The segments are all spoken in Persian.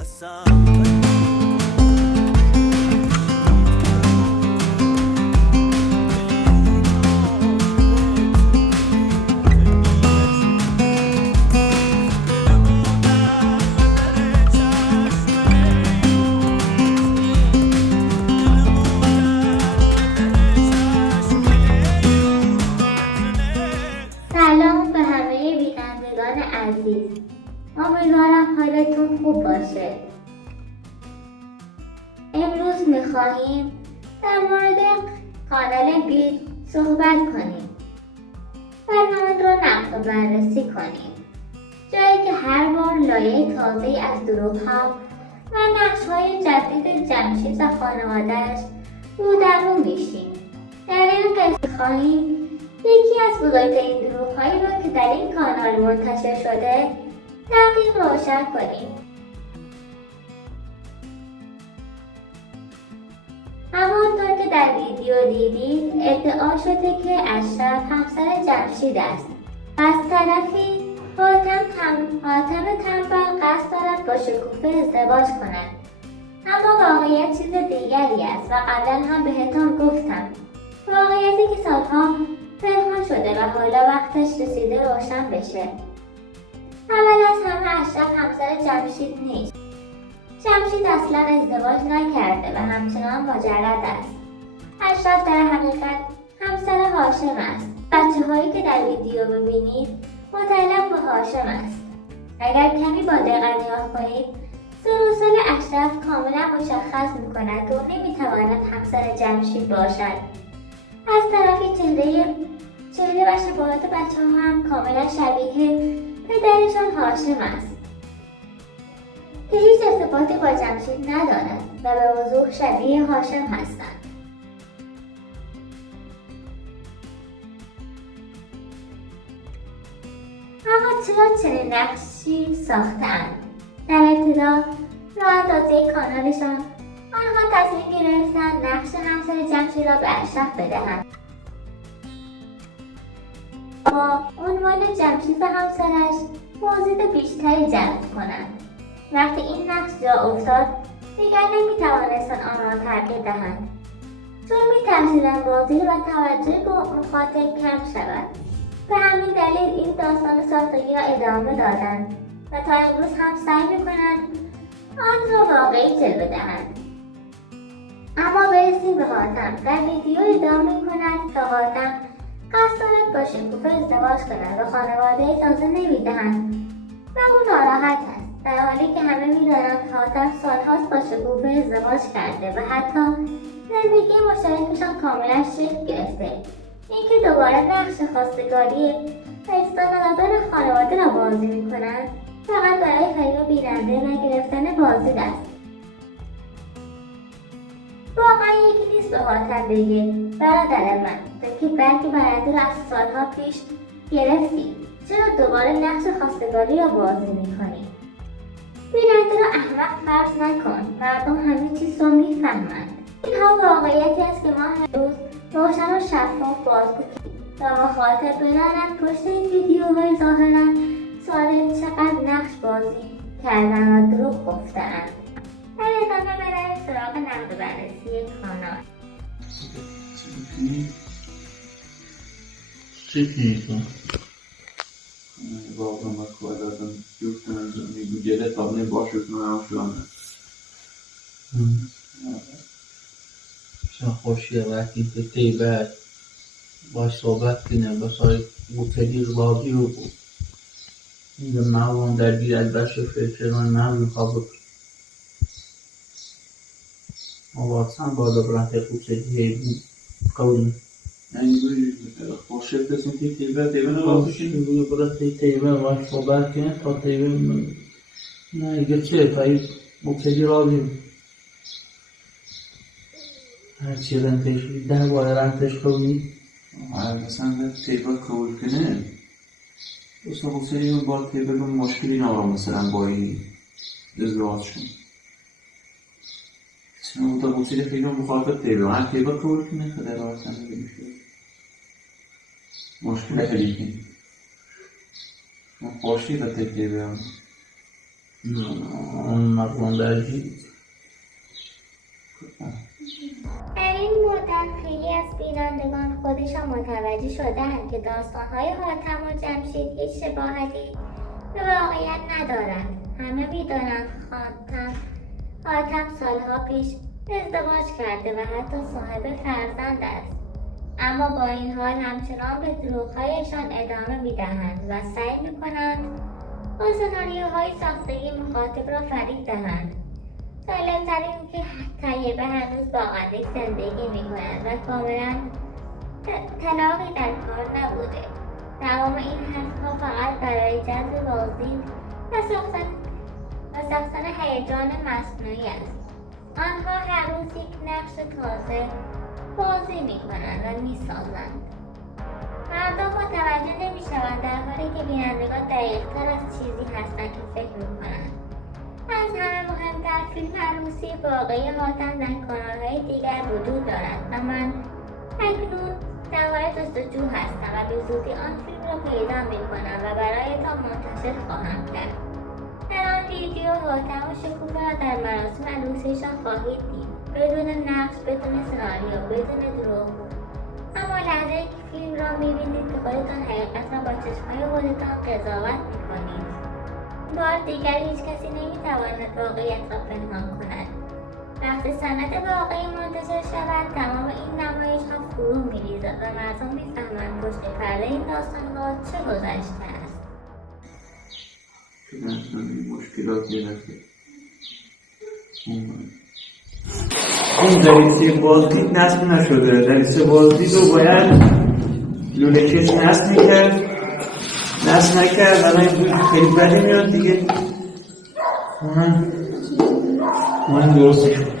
سلام به همه بینندگان عزیز، امیدوارم حالتون خوب باشه. امروز میخواهیم در مورد کانال بیل صحبت کنیم. برنامه رو نقد و بررسی کنیم، جایی که هر بار لایه تازه‌ای از دروغ‌ها و نقش‌های جدید جمشید و خانواده‌اش رو در رو میشیم. در این قسمت خواهیم یکی از بزرگترین دروغ‌هایی را که در این کانال منتشر شده دقیق روشن کنیم. همانطور که در ویدیو دیدید ادعا شده که اشرف همسر جمشید است. از طرفی حاتم تنبل قصد دارد با شکوفه ازدواج کند، اما واقعیت چیز دیگری است و قبلا هم بهتان گفتم. واقعیتی که سالها پنهان شده و حالا وقتش رسیده روشن بشه. اول از همه اشرف همسر جمشید نیست. جمشید اصلا ازدواج نکرده و همچنان مجرد است. اشرف در حقیقت همسر هاشم است. بچه‌هایی که در ویدیو ببینید متعلق به هاشم است. اگر کمی با دقت نگاه کنید سن و سال اشرف کاملا مشخص می‌کند که او نمی‌تواند همسر جمشید باشد. از طرفی چهره و شباهت بچه‌ها هم کاملا شبیه پدرشان هاشم است که هیچ ارتباطی با جمشید ندارد و به وضوح شبیه هاشم هستند. اما چرا چنین نقشی ساخته‌اند؟ در ابتدا راه اندازی کانالشان آنها تصمیم گرفتند نقش همسر جمشید را به اشرف بدهند با عنوان جمشید و همسرش بازدید بیشتری جلب کنند. وقتی این نقش جا افتاد دیگر نمیتوانستند آن را تغییر دهند، چون میترسیدند بازدید و توجه به مخاطب کم شود. به همین دلیل این داستان ساختگی را ادامه دادند و تا امروز هم سعی میکنند آن را واقعی جلوه دهند. اما برسیم به حاتم. در ویدیو ادامه می‌کند که حاتم قصد دارد با شکوفه ازدواج کند و خانواده اجازه نمی‌دهند و او ناراحت است، در حالی که همه می‌دانند حاتم سالهاست با شکوفه ازدواج کرده و حتی زندگی مشترکشان کاملا شکل گرفته. اینکه دوباره نقش خواستگاری و استانداردن خانواده را بازی می‌کنند فقط برای فریب بیننده و گرفتن بازدید است. واقعا یکی نیست به حاتم بگه برادر من که برگ برنده را از سالها پیش گرفتی، چرا دوباره نقش خواستگاری را بازی میکنی؟ بیننده را احمق فرض نکن، مردم همه چیز را میفهمند. اینها واقعیتی است که ما هر روز روشن و شفاف بازگو و مخاطب بداند پشت این ویدیوهای ظاهرا ساده چقدر نقش بازی کردن و دروغ گفته‌اند. در ادامه برای سراغ نقد و بررسی کانال. چی کن؟ واقعا ما کادادم گفتن میگو گله تابنه باشد من شدم چون خوشیه وقتی که تیبه باش صحبت کنه بسای بوتلی ربابی رو بود این به موان درگیر از بشه فکر من میخواب مواسم بالا برانت بوتلی قولی یعنی گوی خوشه بسیم که تیبه نباشید گوی برای تیبه باش صحبت کنه تا تیبه نه اگه چه تایی بوتلی رابی هرچی رنتش 10 بار رنتش قولی مثلا تیبه قبول کنه اصلا حسینی اون با تیبه با مشکلی نارا مثلا با این ازدواج شد اون تا حسینی خیلی مخاطب تیبه هر تیبه قبول کنه خدا را اصلا نمیشه مشکل خیلی کنه من خوشی با تیبه هم اون مقام درجی در این مدت خیلی از بینندگان خودشان متوجه شده‌اند که داستان‌های حاتم و جمشید هیچ شباهتی به واقعیت ندارد. همه می‌دانند حاتم سالها پیش ازدواج کرده و حتی صاحب فرزند است. اما با این حال همچنان به دروغ‌هایشان ادامه می‌دهند و سعی می‌کنند با سناریوهای ساختگی مخاطب را فریب دهند. جالب‌تر این که طیبه هنوز با قدک زندگی می‌کند و کاملا طلاقی در کار نبوده. تمام این حرف‌ها فقط برای جذب بازدید و ساختن هیجان مصنوعی است. آنها هر روز یک نقش تازه بازی می‌کنند و می‌سازند. مردم متوجه نمی‌شوند در حالی که بینندگان دقیق‌تر از چیزی هستند که فکر می‌کنند. از همه مهمتر فیلم عروسی واقعی حاتم در کانال‌های دیگر وجود دارد و من اکنون در حال جستجو هستم و به زودی آن فیلم را پیدا می‌کنم و برایتان منتشر خواهم کرد. در آن ویدیو حاتم و شکوفه را در مراسم عروسیشان خواهید دید، بدون نقش، بدون سناریو، بدون دروغ. اما لحظه‌ای که فیلم را می‌بینید که خودتان حقیقت را با چشم‌های خودتان قضاوت می‌کنید. بار دیگر هیچ کسی نمی‌تواند واقعیت را پنهان کند. وقتی سند واقعی منتشر شود، تمام این نمایش‌ها فرو می‌ریزد و مردم می‌فهمند پشت پرده این داستان‌ها چه گذشته است. مشکلات یه نفر این دریسه بازدید نصب نشده. دریسه بازدید رو باید لوله کسی نصب میکرد، نصب نکرد. الان این خیلی بدی میاد دیگه. اونم درست شد.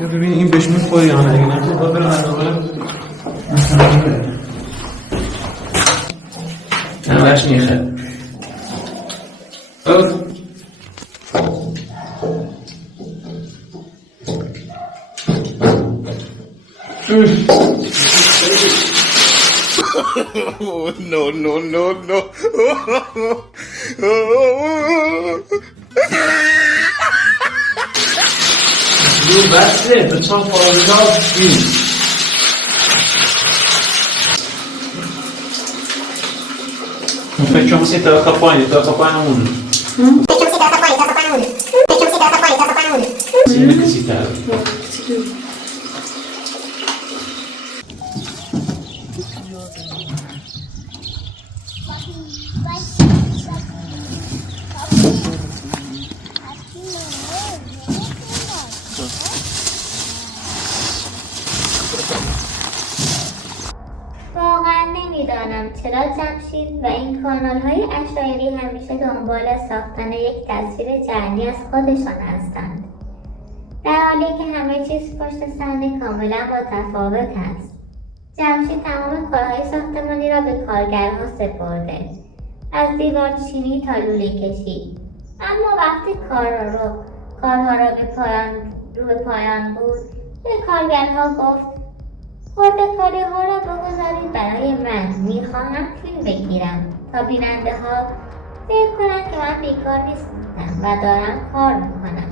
یا ببین این بهش میخوری یا نه. اگه نخور باید برم از دوباره همهش میخواد. Oh, no, no, no, no. بسته به تا فارغات بین facciamo sentire la campagna non sì, necessità واقعا نمیدانم چرا جمشید و این کانال‌های اشایری همیشه دنبال ساختن یک تصویر جعلی از خودشان هستند، در حالی که همه چیز پشت صحنه کاملا متفاوت است. جمشید تمام کارهای ساختمانی را به کارگرها سپرده، از دیوار چینی تا لوله کشی. اما وقتی کارها را به پایان بود، به کارگرها گفت خرده‌کاری ها را بگذارید برای من. میخواهم فیلم بگیرم تا بیننده ها فکر کنند که من بیکار نیستم و دارم کار میکنم.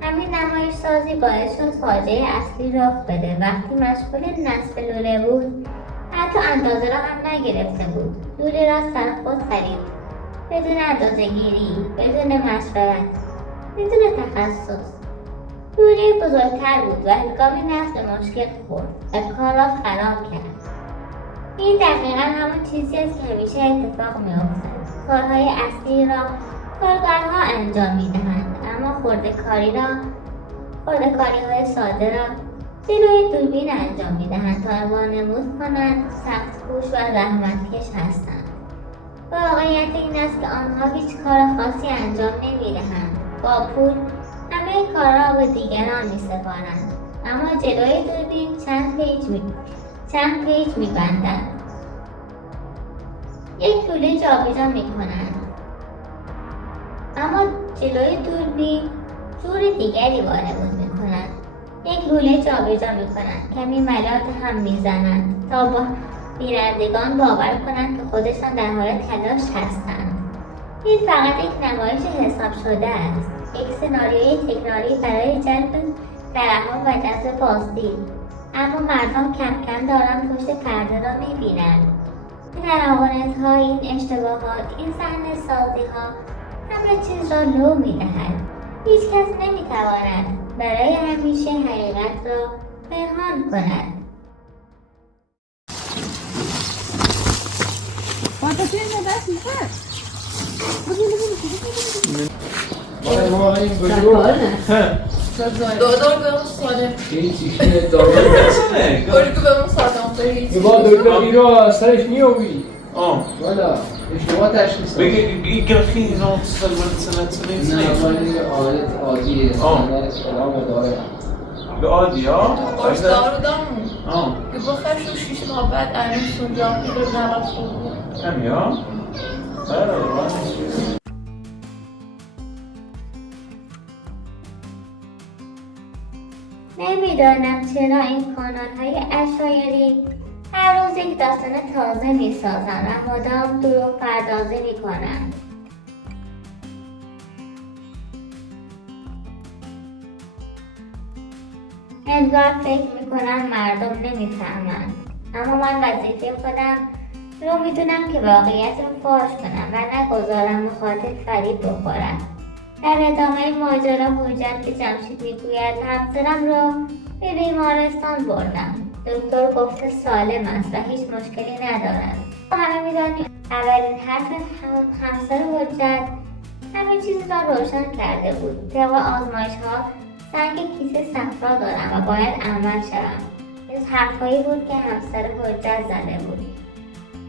همین نمایش سازی باعث شد فاجعه اصلی رخ بده. وقتی مشغول نصب لوله بود، حتی اندازه را هم نگرفته بود. لوله را سرخود خرید، بدون اندازه گیری، بدون مشورت، بدون تخصص. لوله بزرگتر بود و هنگام نصب به مشکل خورد و کار را خراب کرد. این دقیقا همون چیزی است که همیشه اتفاق می‌افتد. کارهای اصلی را کارگرها انجام می‌دهند، اما خرده‌کاری‌های ساده را جلوی دوربین انجام می‌دهند تا وانمود کنند سخت‌کوش و زحمتکش هستند. واقعیت این است که آنها هیچ کار خاصی انجام نمی‌دهند. با پول همه کارها به دیگران می‌سپارند، اما جلوی دوربین چند پیج می‌بندند. یک لوله جابجا می‌کنند، اما جلوی دوربین جور دیگری وانمود می‌کنند. یک لوله جابجا می‌کنند، کمی ملات هم می‌زنند تا با بینندگان باور کنند که خودشان در حال تلاش هستند. این فقط یک نمایش حساب شده است، یک سناریوی تکراری برای جلب توهم و جذب بازدید. اما مردم کم کم دارن پشت پرده را میبینند. این تناقض‌ها، این اشتباهات، این صحنه سازی‌ها همه چیز را لو میدهد. هیچ کس نمیتواند برای همیشه حقیقت را پنهان کند. دکتر بهمون ساده Nasıl? دکتر بهمون ساده اون داری با دکتر ایرا سرش میوی آه والا اشتباه تشخیص داد. بگی گرفتی اینا سنت نه ولی عادت عادیه آه. سلام داره به عادی ها؟ قرص دارو دارمون آه که بخش و شیش ماه بعد الان سونجا رو نمک خوب همین ها؟ بله نمیدانم چرا این کانال‌های اشایری هر روز یک داستان تازه می‌سازند و مدام دروغ پردازی می‌کنند. انگار فکر می‌کنم مردم نمی‌فهمند، اما من وظیفه خودم رو می‌دونم که واقعیت رو فاش کنم و نگذارم مخاطب فریب بخورد. در ادامه ماجرا حجت که جمشید میگوید همسرم را به بیمارستان بردم. دکتر گفته سالم است و هیچ مشکلی ندارد. همه میدانیم اولین حرف همسر حجت همه چیز را روشن کرده بود. طبق آزمایش ها سنگ کیسه صفرا دارم و باید عمل شوم. این حرفهایی بود که همسر حجت زده بود.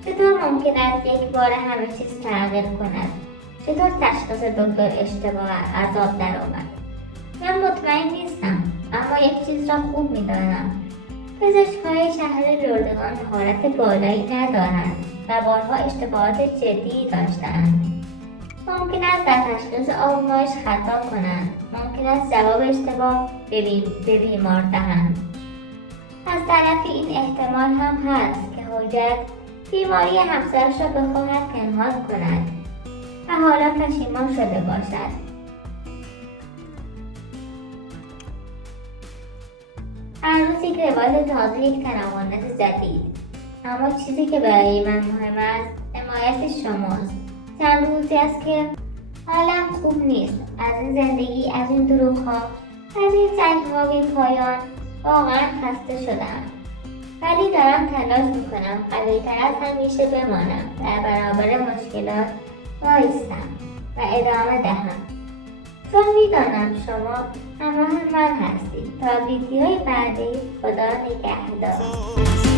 چطور ممکن است یک بار همه چیز تغییر کند؟ چطور تشخیص دکتر اشتباه عذاب درآمد؟ من مطمئن نیستم، اما یک چیز را خوب میدانم. پزشک‌های شهر لردگان مهارت بالایی ندارند و بارها اشتباهات جدی داشته‌اند. ممکن است در تشخیص آزمایش خطا کنند. ممکن است جواب اشتباه به بیمار دهند. از طرفی این احتمال هم هست که حجت بیماری همسرش را بخواهد پنهان کند و حالا پشیمان شده باشد. هر روز یک روایت تازه، یک تناقض جدید. اما چیزی که برای من مهم است حمایت شماست. چند روزی است که حالم خوب نیست. از این زندگی، از این دروغ‌ها، از این جنگ‌ها بی پایان واقعا خسته شدم. ولی دارم تلاش میکنم قوی‌تر از همیشه بمانم، در برابر مشکلات وایستم و ادامه دهم. چون میدانم شما همراه من هستید. تا ویدیوی بعدی، خدا نگهدار.